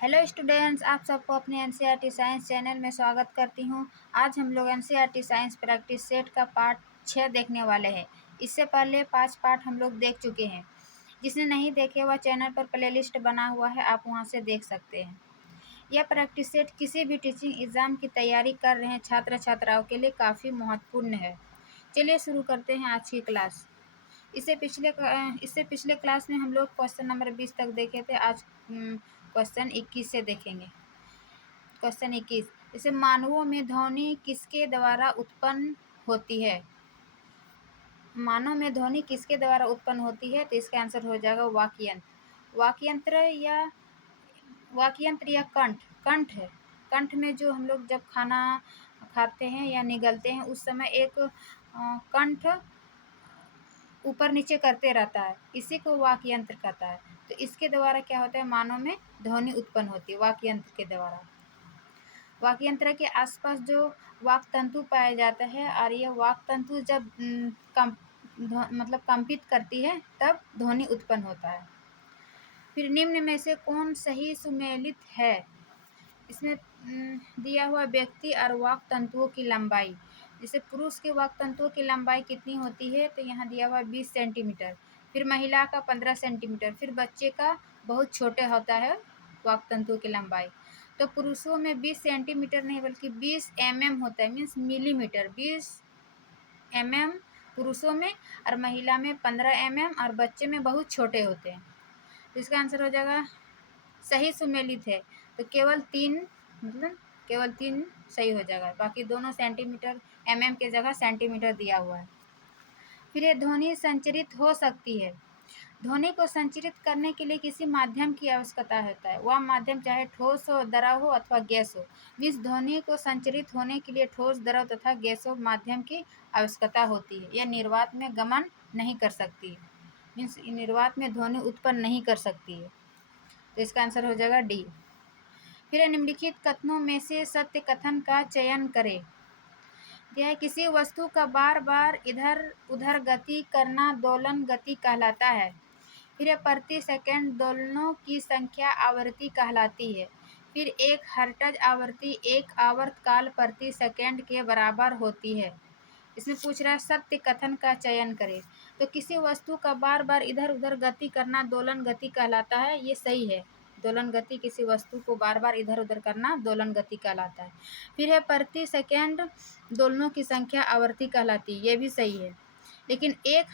Hello students, आप सबको अपने एनसीईआरटी साइंस चैनल में स्वागत करती हूं। आज हम लोग एनसीईआरटी साइंस प्रैक्टिस सेट का पार्ट 6 देखने वाले हैं। इससे पहले 5 पार्ट हम लोग देख चुके हैं। जिसने नहीं देखे वह चैनल पर प्लेलिस्ट बना हुआ है, आप वहां से देख सकते हैं। यह प्रैक्टिस सेट किसी भी टीचिंग एग्ज़ाम की तैयारी कर रहे छात्र छात्राओं के लिए काफ़ी महत्वपूर्ण है। चलिए शुरू करते हैं आज की क्लास। इससे पिछले क्लास में हम लोग क्वेश्चन नंबर 20 तक देखे थे। आज क्वेश्चन 21 से देखेंगे। क्वेश्चन 21, जैसे मानवों में ध्वनि किसके द्वारा उत्पन्न होती है? मानव में ध्वनि किसके द्वारा उत्पन्न होती है? तो इसका आंसर हो जाएगा वाक्यंत्र या कंठ है। कंठ में जो हम लोग जब खाना खाते हैं या निगलते हैं उस समय एक कंठ ऊपर नीचे करते रहता है, इसी को वाक्यंत्र कहता है। तो इसके द्वारा क्या होता है? मानव में ध्वनि उत्पन्न होती है वाक्यंत्र के द्वारा। वाक्यंत्र के आसपास जो वाक तंतु पाया जाता है और यह वाक तंतु जब कंपित करती है तब ध्वनि उत्पन्न होता है। फिर निम्न में से कौन सही सुमेलित है? इसमें दिया हुआ व्यक्ति और वाक तंतुओं की लंबाई। जैसे पुरुष के वाक तंतुओं की लंबाई कितनी होती है? तो यहाँ दिया हुआ 20 सेंटीमीटर। फिर महिला का 15 सेंटीमीटर। फिर बच्चे का बहुत छोटे होता है वाक तंतुओं की लंबाई। तो पुरुषों में 20 सेंटीमीटर नहीं बल्कि 20 mm होता है, मीन्स मिलीमीटर। 20 mm पुरुषों में और महिला में 15 mm और बच्चे में बहुत छोटे होते हैं। तो इसका आंसर हो जाएगा सही सुमेलित है तो केवल 3 सही हो जाएगा, बाकी दोनों सेंटीमीटर mm के जगह सेंटीमीटर दिया हुआ है। फिर ये ध्वनि संचरित हो सकती है। ध्वनि को संचरित करने के लिए किसी माध्यम की आवश्यकता होता है। वह माध्यम चाहे ठोस हो, द्रव हो अथवा गैस हो। मीन्स ध्वनि को संचरित होने के लिए ठोस, द्रव तथा गैसों माध्यम की आवश्यकता होती है। यह निर्वात में गमन नहीं कर सकती, मीन्स निर्वात में ध्वनि उत्पन्न नहीं कर सकती है। तो इसका आंसर हो जाएगा डी। फिर निम्नलिखित कथनों में से सत्य कथन का चयन करें। यह किसी वस्तु का बार बार इधर उधर गति करना दोलन गति कहलाता है। फिर प्रति सेकंड दोलनों की संख्या आवृत्ति कहलाती है। फिर एक हर्ट्ज आवृत्ति एक आवर्तकाल प्रति सेकंड के बराबर होती है। इसमें पूछ रहा है सत्य कथन का चयन करें। तो किसी वस्तु का बार बार इधर उधर गति करना दोलन गति कहलाता है, ये सही है। दोलन गति किसी वस्तु को बार बार इधर उधर करना दोलन गति कहलाता है। फिर है प्रति सेकंड दोलनों की संख्या आवर्ती कहलाती है, ये भी सही है। लेकिन एक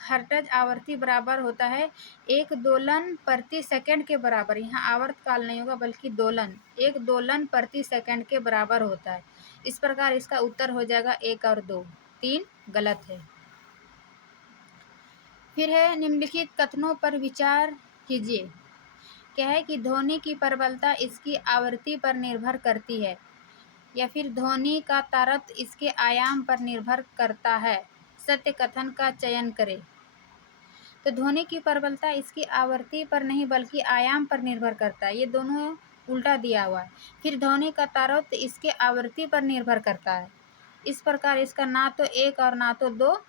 हर्ट्ज आवर्ती बराबर होता है एक दोलन प्रति सेकंड के बराबर। यहाँ आवर्तकाल नहीं होगा बल्कि दोलन, एक दोलन प्रति सेकंड के बराबर होता है। इस प्रकार इसका उत्तर हो जाएगा 1 और 2, 3 गलत है। फिर है निम्नलिखित कथनों पर विचार कीजिए। क्या है कि ध्वनि की प्रबलता इसकी आवृत्ति पर निर्भर करती है या फिर ध्वनि का तारतम्य इसके आयाम पर निर्भर करता है। सत्य कथन का चयन करें। तो ध्वनि की प्रबलता इसकी आवृत्ति पर नहीं बल्कि आयाम पर निर्भर करता है, ये दोनों उल्टा दिया हुआ है। फिर ध्वनि का तारतम्य इसके आवृत्ति पर निर्भर करता है। इस प्रकार इसका ना तो 1 और ना तो 2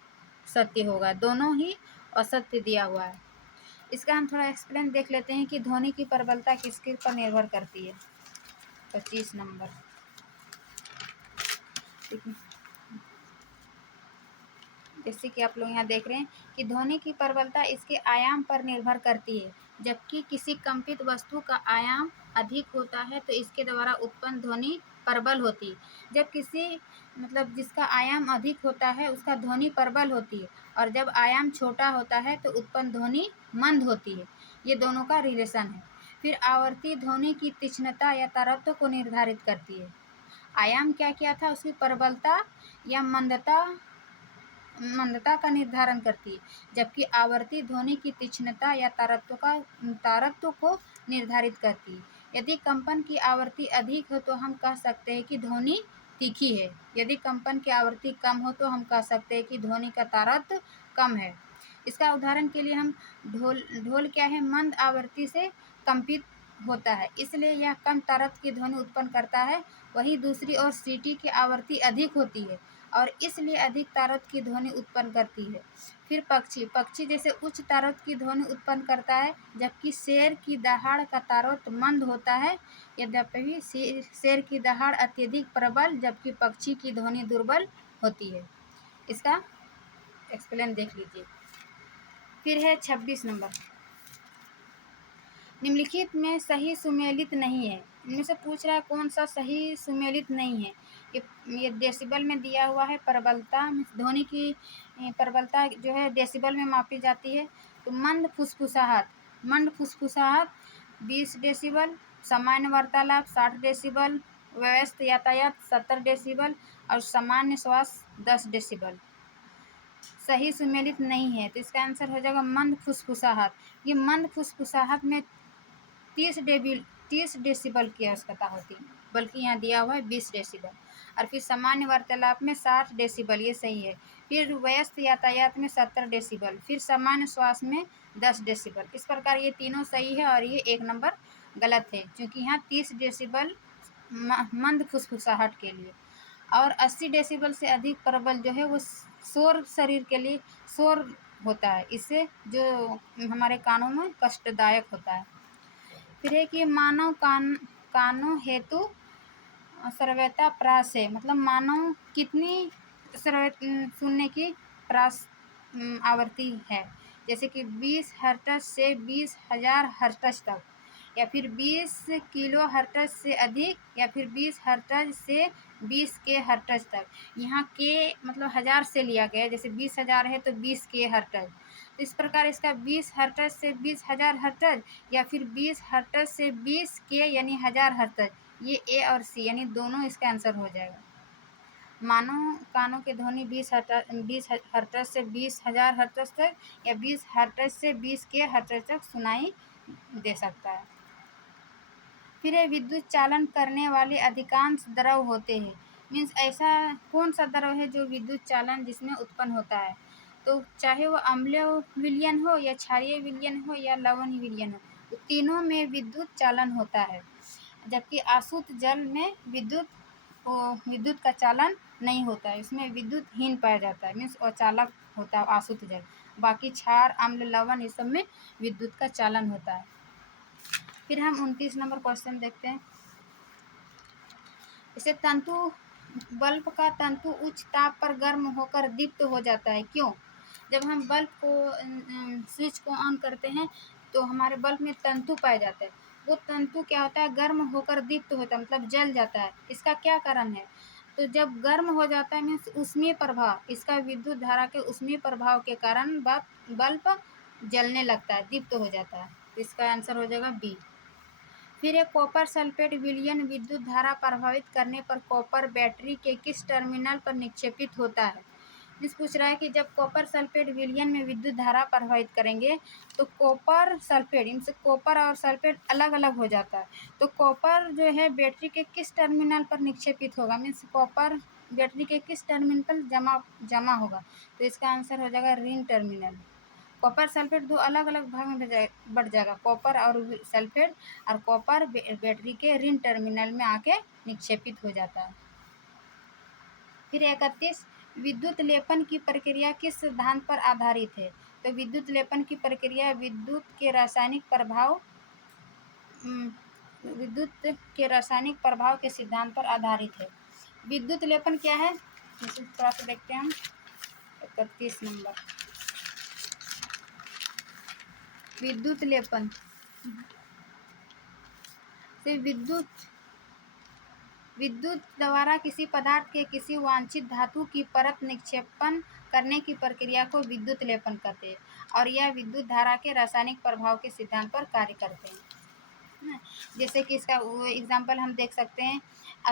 सत्य होगा, दोनों ही असत्य दिया हुआ है। इसका हम थोड़ा एक्सप्लेन देख लेते हैं कि ध्वनि की प्रबलता किसके पर निर्भर करती है। 25 नंबर, ठीक है। जैसे कि आप लोग यहाँ देख रहे हैं कि ध्वनि की प्रबलता इसके आयाम पर निर्भर करती है। जबकि किसी कंपित वस्तु का आयाम अधिक होता है तो इसके द्वारा उत्पन्न ध्वनि प्रबल होती है। जब किसी जिसका आयाम अधिक होता है उसका ध्वनि प्रबल होती है, और जब आयाम छोटा होता है तो उत्पन्न ध्वनि मंद होती है। ये दोनों का रिलेशन है। फिर आवर्ती ध्वनि की तीक्ष्णता या तारतम्य को निर्धारित करती है। आयाम क्या क्या था? उसकी प्रबलता या मंदता का निर्धारण करती है, जबकि आवर्ती ध्वनि की तीक्ष्णता या तारतम्य को निर्धारित करती है। यदि कंपन की आवृत्ति अधिक हो तो हम कह सकते हैं कि ध्वनि तीखी है। यदि कंपन की आवृत्ति कम हो तो हम कह सकते हैं कि ध्वनि का तारतम्य कम है। इसका उदाहरण के लिए हम ढोल क्या है? मंद आवृत्ति से कंपित होता है, इसलिए यह कम तारतम्य की ध्वनि उत्पन्न करता है। वही दूसरी ओर सीटी की आवृत्ति अधिक होती है और इसलिए अधिक तारोत की ध्वनि उत्पन्न करती है। फिर पक्षी जैसे उच्च तारोत की ध्वनि उत्पन्न करता है, जबकि शेर की दहाड़ का तारोत मंद होता है। यद्यपि शेर की दहाड़ अत्यधिक प्रबल, जबकि पक्षी की ध्वनि दुर्बल होती है। इसका एक्सप्लेन देख लीजिए। फिर है 26 नंबर, निम्नलिखित में सही सुमेलित नहीं है। इनमें से पूछ रहा है कौन सा सही सुमेलित नहीं है। ये डेसिबल में दिया हुआ है। प्रबलता, ध्वनि की प्रबलता जो है डेसिबल में मापी जाती है। तो मंद फुसफुसाहट 20 डेसिबल, सामान्य वार्तालाप 60 डेसिबल, व्यस्त यातायात 70 डेसिबल और सामान्य श्वास 10 डेसिबल। सही सुमेलित नहीं है, तो इसका आंसर हो जाएगा मंद फुसफुसाहट। ये मंद फुसफुसाहट में 30 डेसिबल की आवश्यकता होती है, बल्कि यहाँ दिया हुआ है 20 डेसिबल। और फिर सामान्य वार्तालाप में 60 डेसिबल, ये सही है। फिर व्यस्त यातायात में 70 डेसिबल, फिर सामान्य श्वास में 10 डेसिबल। इस प्रकार ये तीनों सही है और ये 1 नंबर गलत है, क्योंकि यहाँ 30 डेसिबल मंद फुसफुसाहट के लिए और 80 डेसिबल से अधिक प्रबल जो है वो शोर शरीर के लिए शोर होता है, इससे जो हमारे कानों में कष्टदायक होता है। फिर है कि मानव कानों हेतु श्रव्यता प्रास है, मतलब मानव कितनी सुनने की प्रास आवृत्ति है, जैसे कि 20 हर्ट्ज से 20,000 हर्ट्ज तक, या फिर 20 किलो हर्ट्ज से अधिक, या फिर 20 हर्ट्ज से 20 के हर्ट्ज तक। यहाँ के मतलब 1000 से लिया गया, जैसे 20,000 है तो 20 के हर्ट्ज। तो इस प्रकार इसका 20 हर्ट्ज से 20,000 हर्ट्ज, या फिर 20 हर्ट्ज से 20 के यानी 1000 हर्ट्ज। ये ए और सी यानी दोनों इसका आंसर हो जाएगा। मानव कानों की ध्वनि 20 हर्ट्ज से 20,000 हर्ट्ज तक, या 20 हर्ट्ज से 20 के हर्ट्ज तक सुनाई दे सकता है। फिर है विद्युत चालन करने वाले अधिकांश द्रव होते हैं। मीन्स ऐसा कौन सा द्रव है जो विद्युत चालन जिसमें उत्पन्न होता है, तो चाहे वो अम्लीय विलयन हो या क्षारीय विलयन हो या लवणीय विलयन हो, तो तीनों में विद्युत चालन होता है। जबकि आसुत जल में विद्युत का चालन नहीं होता है, इसमें विद्युतहीन पाया जाता है, मीन्स अचालक होता है आसुत जल। बाकी क्षार, अम्ल, लवण इस सब में विद्युत का चालन होता है। फिर हम 29 नंबर क्वेश्चन देखते हैं। इसे बल्ब का तंतु उच्च ताप पर गर्म होकर दीप्त हो जाता है, क्यों? जब हम बल्ब को स्विच को ऑन करते हैं तो हमारे बल्ब में तंतु पाया जाता है। वो तंतु क्या होता है, गर्म होकर दीप्त होता है, मतलब जल जाता है। इसका क्या कारण है? तो जब गर्म हो जाता है मीन्स ऊष्मीय प्रभाव, इसका विद्युत धारा के ऊष्मीय प्रभाव के कारण बल्ब जलने लगता है, दीप्त हो जाता है। तो इसका आंसर हो जाएगा बी। फिर एक कॉपर सल्फेट विलयन विद्युत धारा प्रभावित करने पर कॉपर बैटरी के किस टर्मिनल पर निक्षेपित होता है? इस पूछ रहा है कि जब कॉपर सल्फेट विलयन में विद्युत धारा प्रभावित करेंगे तो कॉपर सल्फेट, इनसे कॉपर और सल्फेट अलग अलग हो जाता है, तो कॉपर जो है बैटरी के किस टर्मिनल पर निक्षेपित होगा, मीन्स कॉपर बैटरी के किस टर्मिनल पर जमा होगा, तो इसका आंसर हो जाएगा ऋण टर्मिनल। कॉपर सल्फेट दो अलग अलग भाग में बढ़ जाएगा, कॉपर और सल्फेट, और कॉपर बैटरी के ऋण टर्मिनल में आके निक्षेपित हो जाता है। फिर 31, विद्युत लेपन की प्रक्रिया किस सिद्धांत पर आधारित है? तो विद्युत लेपन की प्रक्रिया विद्युत के रासायनिक प्रभाव के सिद्धांत पर आधारित है। विद्युत लेपन क्या है, थोड़ा सा देखते हैं हम। 31 नंबर, विद्युत लेपन से विद्युत द्वारा किसी पदार्थ के किसी वांछित धातु की परत निक्षेपण करने की प्रक्रिया को विद्युत लेपन कहते हैं, और यह विद्युत धारा के रासायनिक प्रभाव के सिद्धांत पर कार्य करते हैं। जैसे कि इसका वो एग्जाम्पल हम देख सकते हैं,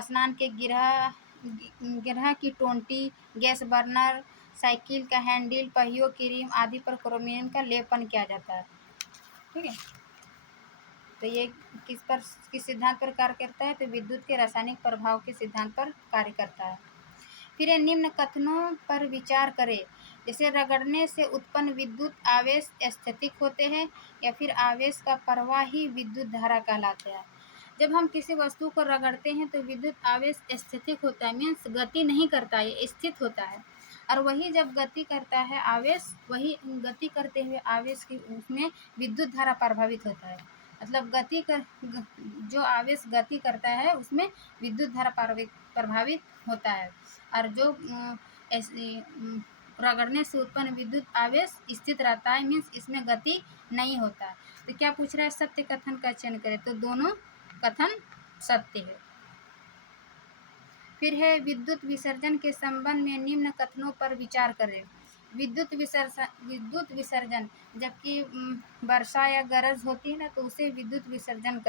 स्नान के गिरह की टोंटी, गैस बर्नर, साइकिल का हैंडल, पहियों की रिम आदि पर क्रोमियम का लेपन किया जाता है। ठीक है, तो ये किस सिद्धांत पर कार्य करता है, तो विद्युत के रासायनिक प्रभाव के सिद्धांत पर कार्य करता है। फिर निम्न कथनों पर विचार करें, जैसे रगड़ने से उत्पन्न विद्युत आवेश स्थैतिक होते हैं, या फिर आवेश का प्रवाह ही विद्युत धारा कहलाता है। जब हम किसी वस्तु को रगड़ते हैं तो विद्युत आवेश स्थितिक होता है, मीन्स गति नहीं करता, ये स्थित होता है। और वही जब गति करता है आवेश, वही गति करते हुए आवेश की उसमें विद्युत धारा प्रभावित होता है। मतलब जो आवेश गति करता है उसमें विद्युत धारा प्रभावित होता है। और जो रगड़ने से उत्पन्न विद्युत आवेश स्थित रहता है, मीन्स इसमें गति नहीं होता। तो क्या पूछ रहा है, सत्य कथन का चयन करें, तो दोनों कथन सत्य है। फिर है विद्युत विसर्जन के संबंध में निम्न कथनों पर विचार करें। विद्युत विसर्जन जबकि वर्षा या गरज होती है ना, तो उसे विद्युत विसर्जन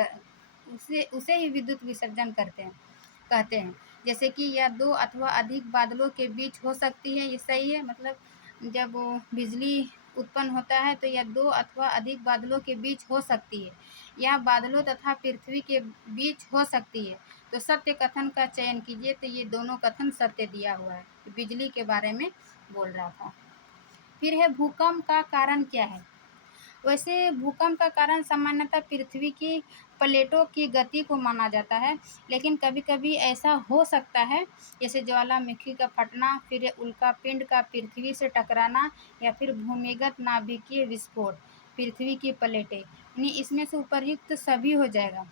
उसे ही विद्युत विसर्जन कहते हैं। जैसे कि यह दो अथवा अधिक बादलों के बीच हो सकती है, ये सही है। मतलब जब बिजली उत्पन्न होता है तो यह दो अथवा अधिक बादलों के बीच हो सकती है, यह बादलों तथा पृथ्वी के बीच हो सकती है। तो सत्य कथन का चयन कीजिए। तो ये दोनों कथन सत्य दिया हुआ है, बिजली के बारे में बोल रहा था। फिर है भूकंप का कारण क्या है। वैसे भूकंप का कारण सामान्यतः पृथ्वी की प्लेटों की गति को माना जाता है, लेकिन कभी कभी ऐसा हो सकता है जैसे ज्वालामुखी का फटना, फिर उल्का पिंड का पृथ्वी से टकराना, या फिर भूमिगत नाभिकीय विस्फोट पृथ्वी की प्लेटें। यानी इसमें से उपरयुक्त सभी हो जाएगा।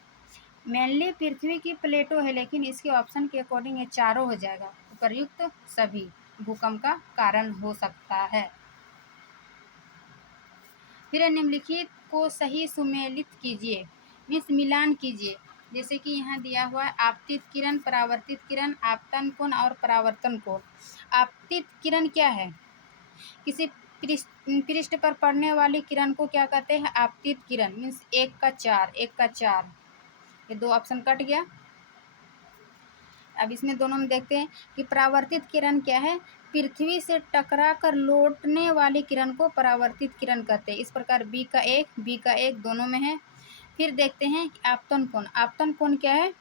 मेनली पृथ्वी की प्लेटों है, लेकिन इसके ऑप्शन के अकॉर्डिंग ये चारों हो जाएगा। उपरयुक्त सभी भूकंप का कारण हो सकता है। फिर निम्नलिखित को सही सुमेलित कीजिए, मीन्स मिलान कीजिए। जैसे कि यहाँ दिया हुआ है आपतित किरण, परावर्तित किरण, आपतन कोण और परावर्तन कोण। आपतित किरण क्या है, किसी पृष्ठ पर पड़ने वाली किरण को क्या कहते हैं, आपतित किरण। मीन्स 1 का 4, ये दो ऑप्शन कट गया। अब इसमें दोनों में देखते हैं कि परावर्तित किरण क्या है, पृथ्वी से टकरा कर लौटने वाली किरण को परावर्तित किरण कहते हैं। इस प्रकार बी का एक दोनों में है। फिर देखते हैं कि आपतन कोण। आपतन कोण क्या है,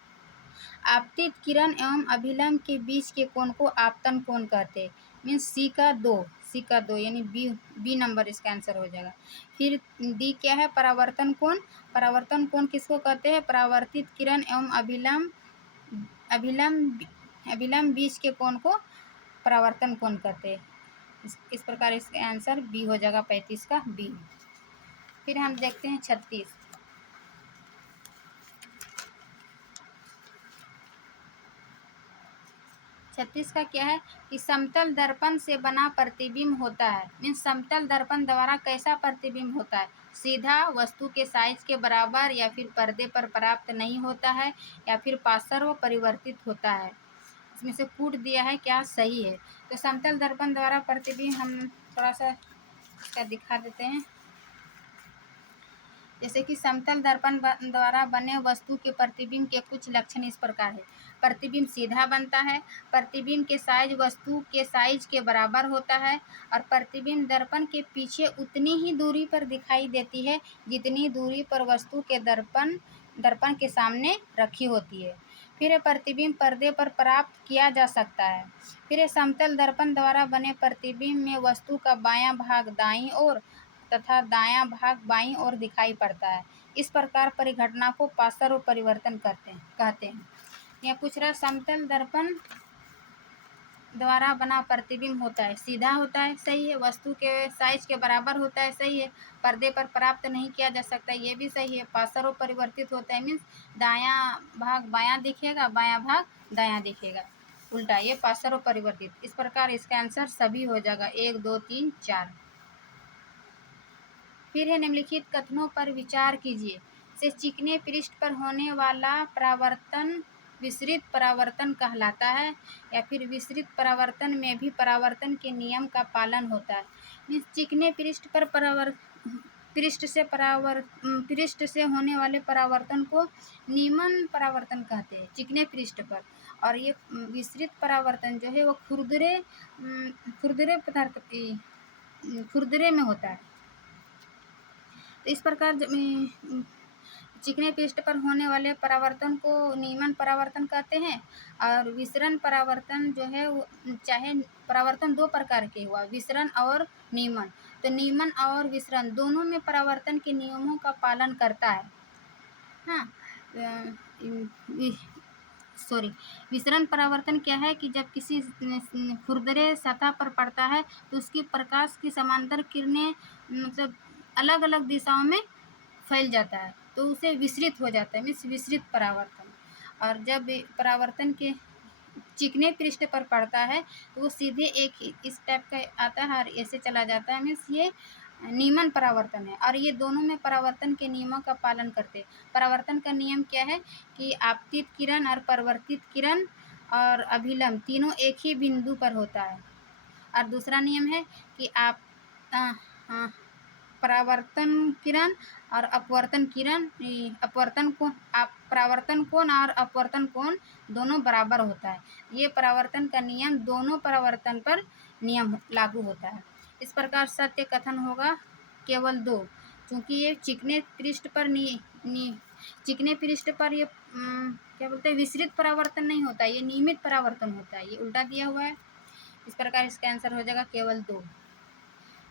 आपतित किरण एवं अभिलंब के बीच के कोण को आपतन कोण कहते हैं। मीन्स सी का दो, यानी बी नंबर इसका आंसर हो जाएगा। फिर डी क्या है, परावर्तन कोण। परावर्तन कोण किसको कहते हैं, परावर्तित किरण एवं अभिलंब बीच के कोण को परावर्तन कोण कहते हैं। इस प्रकार इसका आंसर बी हो जाएगा, 35 का बी। फिर हम देखते हैं 36 का क्या है कि समतल दर्पण से बना प्रतिबिंब होता है। मीन्स समतल दर्पण द्वारा कैसा प्रतिबिंब होता है, सीधा वस्तु के साइज के बराबर, या फिर पर्दे पर प्राप्त नहीं होता है, या फिर पार्श्व परिवर्तित होता है। इसमें से कूट दिया है क्या सही है। तो समतल दर्पण द्वारा प्रतिबिंब हम थोड़ा सा इसका दिखा देते हैं। जैसे कि समतल दर्पण द्वारा बने वस्तु के प्रतिबिंब के कुछ लक्षण इस प्रकार है। प्रतिबिंब सीधा बनता है, प्रतिबिंब के साइज वस्तु के साइज के बराबर होता है, और प्रतिबिंब दर्पण के पीछे उतनी ही दूरी पर दिखाई देती है जितनी दूरी पर वस्तु के दर्पण के सामने रखी होती है। फिर प्रतिबिंब पर्दे पर प्राप्त किया जा सकता है। फिर समतल दर्पण द्वारा बने प्रतिबिंब में वस्तु का बायां भाग दाईं ओर तथा दायां भाग बाईं ओर दिखाई पड़ता है। इस प्रकार परिघटना को पार्श्व परिवर्तन कहते हैं। यह पूछ रहा है समतल दर्पण द्वारा बना प्रतिबिंब होता है, सीधा होता है, सही है। वस्तु के साइज के बराबर होता है, सही है। पर्दे पर प्राप्त नहीं किया जा सकता, ये भी सही है। पार्श्व परिवर्तित होता है, मीन्स दायां भाग बायां दिखेगा, बायां भाग दायां दिखेगा, उल्टा, ये पार्श्व परिवर्तित। इस प्रकार इसका आंसर सभी हो जाएगा, 1 2 3 4। फिर है निम्नलिखित कथनों पर विचार कीजिए। से चिकने पृष्ठ पर होने वाला परावर्तन विसरित परावर्तन कहलाता है, या फिर विसरित परावर्तन में भी परावर्तन के नियम का पालन होता है। इस चिकने पृष्ठ से होने वाले परावर्तन को नीमन परावर्तन कहते हैं, चिकने पृष्ठ पर। और ये विसरित परावर्तन जो है वो खुरदुरे पदार्थ खुरदुरे में होता है। तो इस प्रकार चिकने पृष्ठ पर होने वाले परावर्तन को नीमन परावर्तन कहते हैं। और विसरण परावर्तन जो है वो, चाहे परावर्तन दो प्रकार के हुआ, विसरण और नीमन। तो नीमन और विसरण दोनों में परावर्तन के नियमों का पालन करता है। हाँ, विसरण परावर्तन क्या है कि जब किसी खुरदरे सतह पर पड़ता है तो उसकी प्रकाश की समांतर किरणें मतलब अलग अलग दिशाओं में फैल जाता है, तो उसे विसरित हो जाता है, मीन्स विसरित परावर्तन। और जब परावर्तन के चिकने पृष्ठ पर पड़ता है तो वो सीधे एक इस टाइप का आता है और ऐसे चला जाता है, मीन्स ये नीमन परावर्तन है। और ये दोनों में परावर्तन के नियमों का पालन करते हैं। परावर्तन का नियम क्या है कि आपतित किरण और परावर्तित किरण और अभिलंब तीनों एक ही बिंदु पर होता है। और दूसरा नियम है कि आप परावर्तन किरण और अपवर्तन किरण अपवर्तन कोण परावर्तन कोण और अपवर्तन कोण दोनों बराबर होता है। ये परावर्तन का नियम दोनों परावर्तन पर नियम लागू होता है। इस प्रकार सत्य कथन होगा केवल दो, क्योंकि ये चिकने पृष्ठ पर चिकने पृष्ठ पर ये क्या बोलते हैं विसरित परावर्तन नहीं होता, ये नियमित परावर्तन होता है। ये उल्टा दिया हुआ है। इस प्रकार इसका आंसर हो जाएगा केवल दो।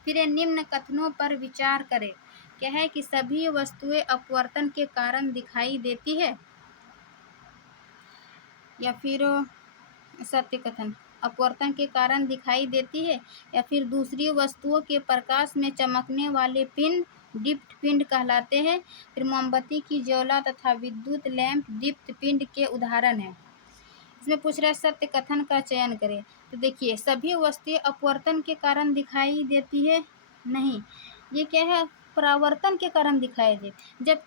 फिर ये निम्न कथनों पर विचार करें। क्या है कि सभी वस्तुएं अपवर्तन के कारण दिखाई देती है, या फिर सत्य कथन अपवर्तन के कारण दिखाई देती है, या फिर दूसरी वस्तुओं के प्रकाश में चमकने वाले पिंड दीप्त पिंड कहलाते हैं। फिर मोमबत्ती की ज्वाला तथा विद्युत लैंप दीप्त पिंड के उदाहरण हैं। इसमें पूछ रहा है सत्य कथन का चयन करें। तो देखिए सभी वस्तुएं अपवर्तन के कारण दिखाई देती है, नहीं, ये क्या है परावर्तन के कारण दिखाई दे। जब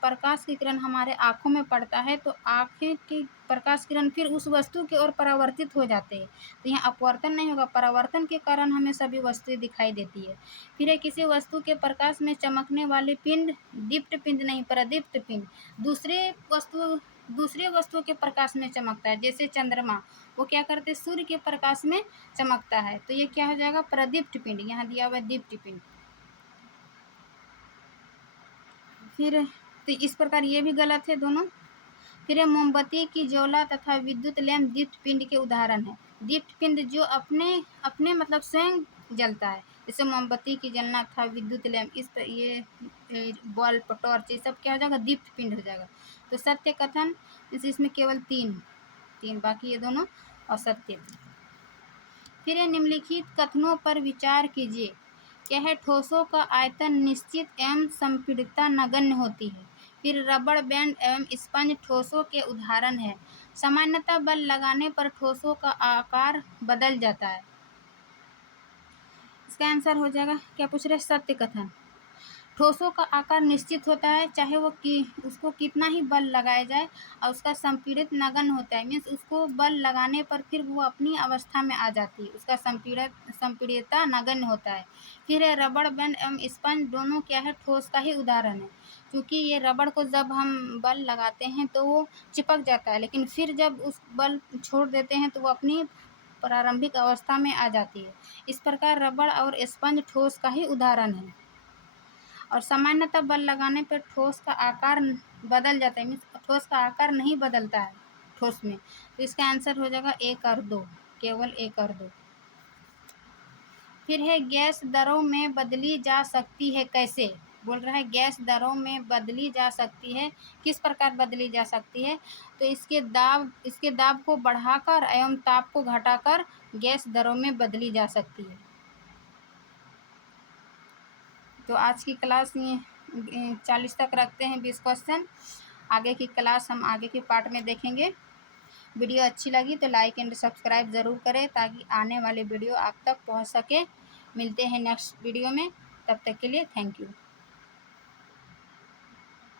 प्रकाश की किरण हमारे आँखों में पड़ता है तो आँखें की प्रकाश किरण फिर उस वस्तु की ओर परावर्तित हो जाते हैं, तो यहाँ अपवर्तन नहीं होगा, परावर्तन के कारण हमें सभी वस्तुएं दिखाई देती है। फिर है किसी वस्तु के प्रकाश में चमकने वाले पिंड दीप्त पिंड नहीं प्रदीप्त पिंड दूसरे वस्तुओं के प्रकाश में चमकता है। जैसे चंद्रमा वो क्या करते हैं सूर्य के प्रकाश में चमकता है, तो ये क्या हो जाएगा प्रदीप्त पिंड, यहाँ दिया हुआ है दीप्त पिंड। फिर तो इस प्रकार ये भी गलत है दोनों। फिर मोमबत्ती की ज्वाला तथा विद्युत लैंप दीप्त पिंड के उदाहरण है। दीप्त पिंड जो अपने मतलब स्वयं जलता है, जैसे मोमबत्ती की जलना था विद्युत लैंप इस पर ये बल्ब टॉर्च ये सब क्या हो जाएगा दीप्त पिंड हो जाएगा। तो सत्य कथन इसमें केवल तीन बाकी ये दोनों असत्य। फिर ये निम्नलिखित कथनों पर विचार कीजिए। क्या है ठोसों का आयतन निश्चित एवं संपीड़ितता नगण्य होती है। फिर रबड़ बैंड एवं स्पंज ठोसों के उदाहरण है। सामान्यतः बल लगाने पर ठोसों का आकार बदल जाता है। इसका आंसर हो जाएगा क्या पूछ रहे सत्य कथन। ठोसों का आकार निश्चित होता है, चाहे वो उसको कितना ही बल लगाया जाए, और उसका संपीड़ित नगण्य होता है, मीन्स उसको बल लगाने पर फिर वो अपनी अवस्था में आ जाती है, उसका संपीड़ितता नगण्य होता है। फिर है रबड़ बैंड एवं स्पंज दोनों क्या है ठोस का ही उदाहरण है, क्योंकि ये रबड़ को जब हम बल लगाते हैं तो वो चिपक जाता है, लेकिन फिर जब उस बल छोड़ देते हैं तो वो अपनी प्रारंभिक अवस्था में आ जाती है। इस प्रकार रबड़ और स्पंज ठोस का ही उदाहरण है। और सामान्यतः बल लगाने पर ठोस का आकार बदल जाता है, मीन्स ठोस का आकार नहीं बदलता है ठोस में। तो इसका आंसर हो जाएगा 1 और 2, केवल 1 और 2। फिर है गैस दरों में बदली जा सकती है कैसे। बोल रहा है गैस दरों में बदली जा सकती है, किस प्रकार बदली जा सकती है। तो इसके दाब को बढ़ाकर एवं ताप को घटाकर गैस दरों में बदली जा सकती है। तो आज की क्लास ये 40 तक रखते हैं 20 क्वेश्चन। आगे की क्लास हम आगे के पार्ट में देखेंगे। वीडियो अच्छी लगी तो लाइक एंड सब्सक्राइब ज़रूर करें ताकि आने वाले वीडियो आप तक पहुंच सके। मिलते हैं नेक्स्ट वीडियो में, तब तक के लिए थैंक यू।